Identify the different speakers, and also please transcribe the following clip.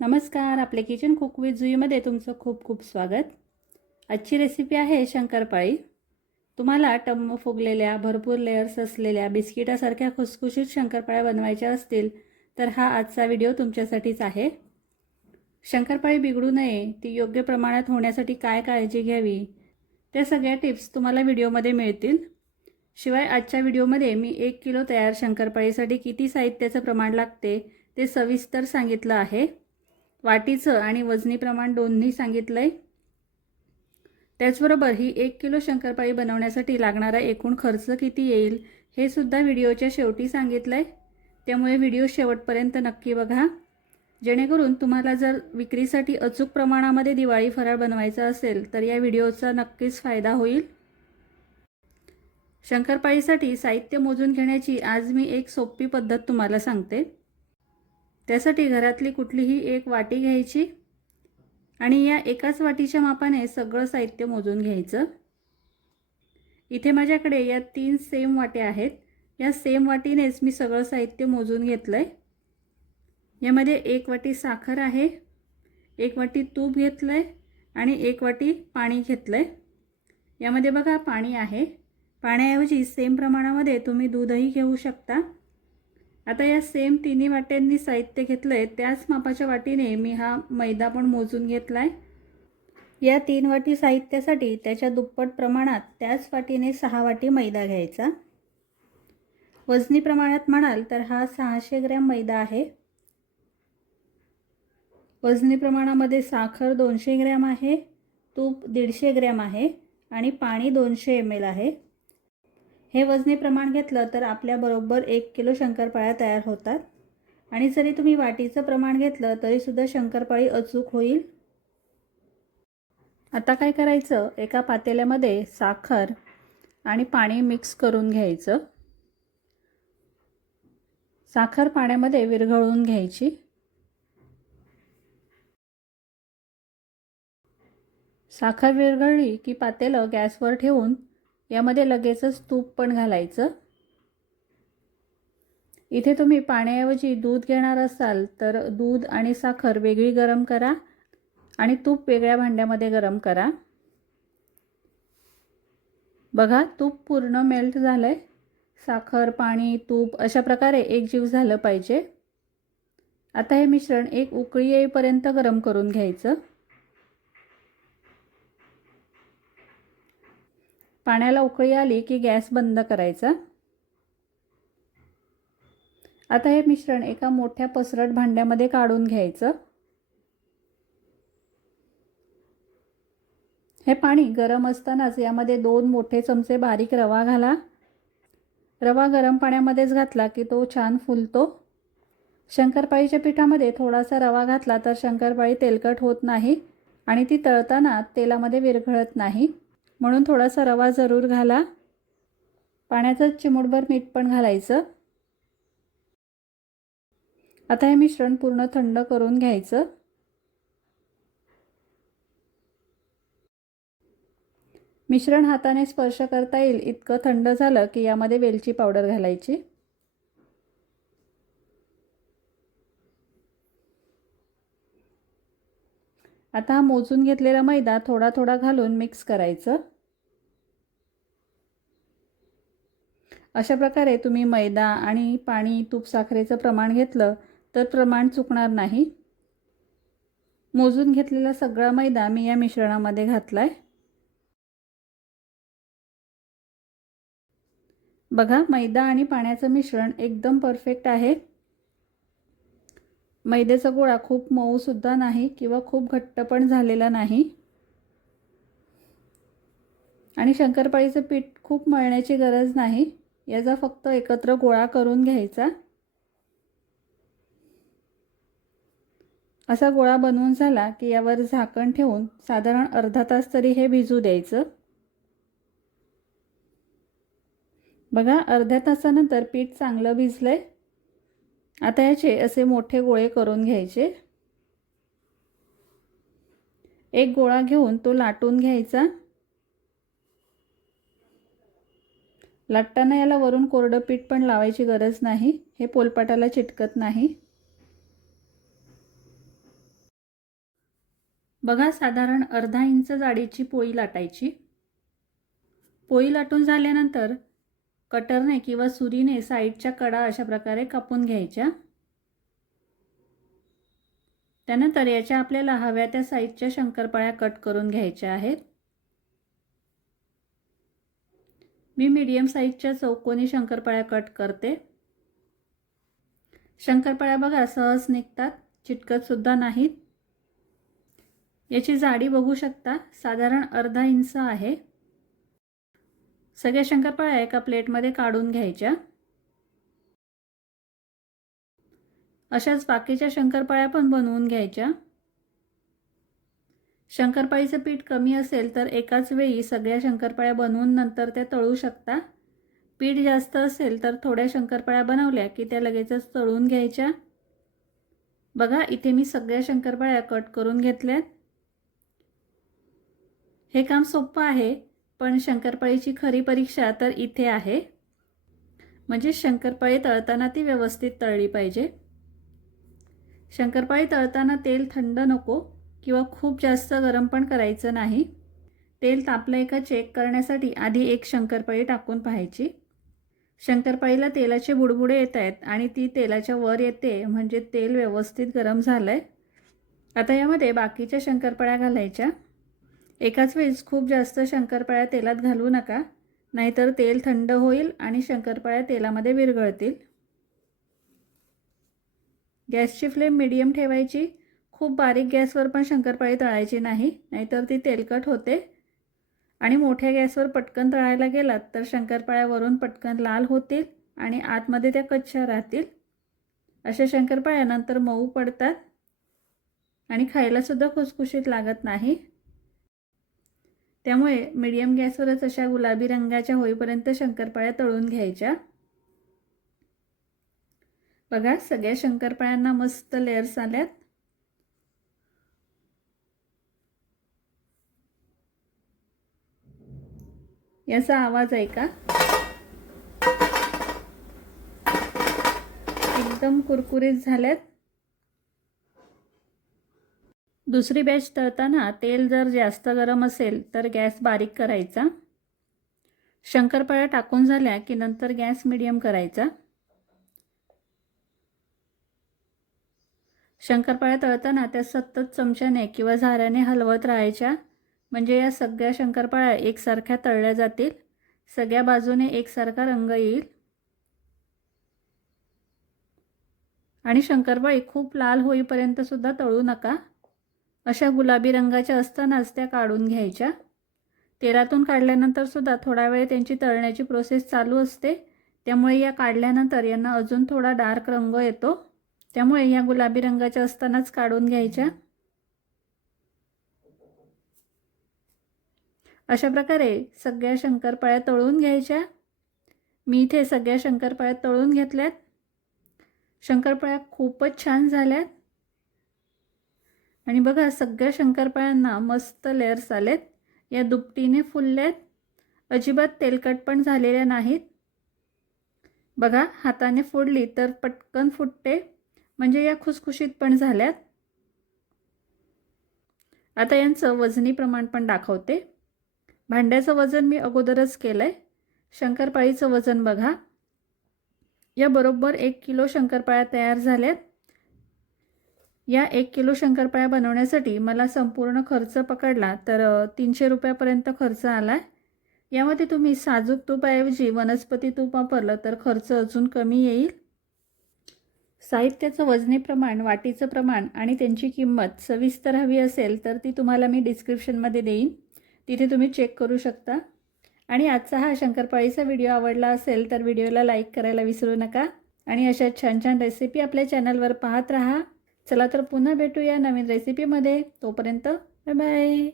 Speaker 1: नमस्कार आपले kitchen cook with जुईमध्ये तुमचं खूप खूप स्वागत. आजची रेसिपी आहे शंकरपाळी. तुम्हाला टम्म फुगलेल्या भरपूर लेयर्स असलेल्या बिस्किटासारख्या खुसखुशीत शंकरपाळ्या बनवायच्या असतील तर हा आजचा व्हिडिओ तुमच्यासाठीच आहे. शंकरपाळी बिघडू नये ती योग्य प्रमाणात होण्यासाठी काय काळजी घ्यावी त्या सगळ्या टिप्स तुम्हाला व्हिडिओमध्ये मिळतील. शिवाय आजच्या व्हिडिओमध्ये मी एक किलो तयार शंकरपाळीसाठी किती साहित्याचं प्रमाण लागते ते सविस्तर सांगितलं आहे. वाटीचं आणि वजनी प्रमाण दोन्ही सांगितलं आहे त्याचबरोबर ही एक किलो शंकरपाळी बनवण्यासाठी लागणारा एकूण खर्च किती येईल हे सुद्धा व्हिडिओच्या शेवटी सांगितलं आहे त्यामुळे व्हिडिओ शेवटपर्यंत नक्की बघा. जेणेकरून तुम्हाला जर विक्रीसाठी अचूक प्रमाणामध्ये दिवाळी फराळ बनवायचा असेल तर या व्हिडिओचा नक्कीच फायदा होईल. शंकरपाळीसाठी साहित्य मोजून घेण्याची आज मी एक सोपी पद्धत तुम्हाला सांगते. त्यासाठी घरातली कुठलीही एक वाटी घ्यायची आणि या एकाच वाटीच्या मापाने सगळं साहित्य मोजून घ्यायचं. इथे माझ्याकडे या तीन सेम वाट्या आहेत. या सेम वाटीनेच मी सगळं साहित्य मोजून घेतलं आहे यामध्ये एक वाटी साखर आहे एक वाटी तूप घेतलं आहे आणि एक वाटी पाणी घेतलं आहे यामध्ये बघा पाणी आहे. पाण्याऐवजी सेम प्रमाणामध्ये तुम्ही दूधही घेऊ शकता. आता या सेम तिन्ही वाट्यांनी साहित्य घेतलं आहे त्याच मापाच्या वाटीने मी हा मैदा पण मोजून घेतला आहे या तीन वाटी साहित्यासाठी त्याच्या दुप्पट प्रमाणात त्याच वाटीने सहा वाटी मैदा घ्यायचा. वजनी प्रमाणात म्हणाल तर हा सहाशे ग्रॅम मैदा आहे. वजनी प्रमाणामध्ये साखर दोनशे ग्रॅम आहे तूप दीडशे ग्रॅम आहे आणि पाणी दोनशे एम एल आहे. हे वजनी प्रमाण घेतलं तर आपल्याबरोबर एक किलो शंकरपाळ्या तयार होतात. आणि जरी तुम्ही वाटीचं प्रमाण घेतलं तरीसुद्धा शंकरपाळी अचूक होईल. आता काय करायचं? एका पातेल्यामध्ये साखर आणि पाणी मिक्स करून घ्यायचं. साखर पाण्यामध्ये विरघळून घ्यायची. साखर विरघळली की पातेलं गॅसवर ठेवून यामध्ये लगेचच तूप पण घालायचं. इथे तुम्ही पाण्याऐवजी दूध घेणार असाल तर दूध आणि साखर वेगळी गरम करा आणि तूप वेगळ्या भांड्यामध्ये गरम करा. बघा तूप पूर्ण मेल्ट झालं आहे साखर पाणी तूप अशा प्रकारे एक जीव झालं पाहिजे. आता हे मिश्रण एक उकळी येईपर्यंत गरम करून घ्यायचं. पाण्याला उकळी आली की गॅस बंद करायचा. आता हे मिश्रण एका मोठ्या पसरट भांड्यामध्ये काढून घ्यायचं. हे पाणी गरम असतानाच यामध्ये दोन मोठे चमचे बारीक रवा घाला. रवा गरम पाण्यामध्येच घातला की तो छान फुलतो. शंकरपाळीच्या पिठामध्ये थोडासा रवा घातला तर शंकरपाळी तेलकट होत नाही आणि ती तळताना तेलामध्ये विरघळत नाही. म्हणून थोडासा रवा जरूर घाला. पाण्याचं चिमूटभर मीठ पण घालायचं. आता हे मिश्रण पूर्ण थंड करून घ्यायचं. मिश्रण हाताने स्पर्श करता येईल इतकं थंड झालं की यामध्ये वेलची पावडर घालायची. आता हा मोजून घेतलेला मैदा थोडा थोडा घालून मिक्स करायचं. अशा प्रकारे तुम्ही मैदा आणि पाणी तूप साखरेचं प्रमाण घेतलं तर प्रमाण चुकणार नाही. मोजून घेतलेला सगळा मैदा मी या मिश्रणामध्ये घातला आहे बघा मैदा आणि पाण्याचं मिश्रण एकदम परफेक्ट आहे. मैद्याचा गोळा खूप मऊसुद्धा नाही किंवा खूप घट्ट पण झालेला नाही. आणि शंकरपाळीचं पीठ खूप मळण्याची गरज नाही. याचा फक्त एकत्र गोळा करून घ्यायचा. असा गोळा बनवून झाला की यावर झाकण ठेवून साधारण अर्धा तास तरी हे भिजू द्यायचं. बघा अर्ध्या तासानंतर पीठ चांगलं भिजलं आहे आता याचे असे मोठे गोळे करून घ्यायचे. एक गोळा घेऊन तो लाटून घ्यायचा. लाटताना याला वरून कोरडं पीठ पण लावायची गरज नाही. हे पोलपाटाला चिटकत नाही. बघा साधारण अर्धा इंच जाडीची पोळी लाटायची. पोळी लाटून झाल्यानंतर कटरने किंवा सुरीने साईडच्या कडा अशा प्रकारे कापून घ्यायच्या. त्यानंतर याच्या आपल्याला हव्या त्या साईजच्या शंकरपाळ्या कट करून घ्यायच्या आहेत. मी मीडियम साईजच्या चौकोनी शंकरपाळ्या कट करते. शंकरपाळ्या बघा सहज निघतात चिटकतसुद्धा नाहीत. याची जाडी बघू शकता साधारण अर्धा इंच आहे. सगळ्या शंकरपाळ्या एका प्लेटमध्ये काढून घ्यायच्या. अशाच बाकीच्या शंकरपाळ्या पण बनवून घ्यायच्या. शंकरपाळीचं पीठ कमी असेल तर एकाच वेळी सगळ्या शंकरपाळ्या बनवून नंतर त्या तळू शकता. पीठ जास्त असेल तर थोड्या शंकरपाळ्या बनवल्या की त्या लगेचच तळून घ्यायच्या. बघा इथे मी सगळ्या शंकरपाळ्या कट करून घेतल्यात. हे काम सोपं आहे. पण शंकरपाळीची खरी परीक्षा तर इथे आहे. म्हणजे शंकरपाळी तळताना ती व्यवस्थित तळली पाहिजे. शंकरपाळी तळताना तेल थंड नको किंवा खूप जास्त गरम पण करायचं नाही. तेल तापलं आहे का चेक करण्यासाठी आधी एक शंकरपाळी टाकून पाहायची. शंकरपाळीला तेलाचे बुडबुडे येत आहेत आणि ती तेलाच्या वर येते म्हणजे तेल व्यवस्थित गरम झालं आहे आता यामध्ये बाकीच्या शंकरपाळ्या घालायच्या. एकाच वेळेस खूप जास्त शंकरपाळ्या तेलात घालू नका नाहीतर तेल थंड होईल आणि शंकरपाळ्या तेलामध्ये विरघळतील. गॅसची फ्लेम मिडियम ठेवायची. खूप बारीक गॅसवर पण शंकरपाळी तळायची नाही नाहीतर ती तेलकट होते. आणि मोठ्या गॅसवर पटकन तळायला गेलात तर शंकरपाळ्यावरून पटकन लाल होतील आणि आतमध्ये त्या कच्च्या राहतील. अशा शंकरपाळ्या नंतर मऊ पडतात आणि खायलासुद्धा खुसखुशीत लागत नाही. त्यामुळे मिडियम गॅसवरच अशा गुलाबी रंगाच्या होईपर्यंत शंकरपाळ्या तळून घ्यायच्या. बघा सगळ्या शंकरपाळ्यांना मस्त लेअर्स आल्यात. याचा आवाज ऐका. एकदम कुरकुरीत झाल्यात. दुसरी बॅच तळताना तेल जर जास्त गरम असेल तर गॅस बारीक करायचा. शंकरपाळ्या टाकून झाल्या की नंतर गॅस मिडियम करायचा. शंकरपाळ्या तळताना त्या सतत चमच्याने किंवा झाऱ्याने हलवत राहायच्या. म्हणजे या सगळ्या शंकरपाळ्या एकसारख्या तळल्या जातील. सगळ्या बाजूने एकसारखा रंग येईल. आणि शंकरपाळी खूप लाल होईपर्यंत सुद्धा तळू नका. अशा गुलाबी रंगाच्या असतानाच त्या काढून घ्यायच्या. तेलातून काढल्यानंतर सुद्धा थोडा वेळ त्यांची तळण्याची प्रोसेस चालू असते. त्यामुळे या काढल्यानंतर यांना अजून थोडा डार्क रंग येतो. त्यामुळे या गुलाबी रंगाच्या असतानाच काढून घ्यायच्या. अशा प्रकारे सगळ्या शंकरपाळ्या तळून घ्यायच्या. मी इथे सगळ्या शंकरपाळ्या तळून घेतल्यात. शंकरपाळ्या खूपच छान झाल्यात. आणि बघा सगळ्या शंकरपाळ्यांना मस्त लेअर्स आलेत. या दुपटीने फुलल्यात अजिबात तेलकट पण झालेल्या नाहीत. बघा हाताने फोडली तर पटकन फुटते. म्हणजे या खुसखुशीत पण झाल्यात. आता यांचं वजनी प्रमाण पण दाखवते. भांड्याचं वजन मी अगोदरच केलं आहे शंकरपाळीचं वजन बघा. या बरोबर एक किलो शंकरपाळ्या तयार झाल्यात. या एक किलो शंकरपाळ्या बनवण्यासाठी मला संपूर्ण खर्च पकडला तर तीनशे रुपयापर्यंत खर्च आला आहे यामध्ये तुम्ही साजूक तुपाऐवजी वनस्पती तूप वापरलं तर खर्च अजून कमी येईल? साहित्याचं वजनी प्रमाण वाटीचं प्रमाण आणि त्यांची किंमत सविस्तर हवी असेल तर ती तुम्हाला मी डिस्क्रिप्शनमध्ये देईन. तिथे तुम्ही चेक करू शकता. आणि आजचा हा शंकरपाळीचा व्हिडिओ आवडला असेल तर व्हिडिओला लाईक करायला विसरू नका. आणि अशा छान छान रेसिपी आपल्या चॅनलवर पाहत राहा. चला तर पुन्हा भेटूया नवीन रेसिपीमध्ये तोपर्यंत बाय बाय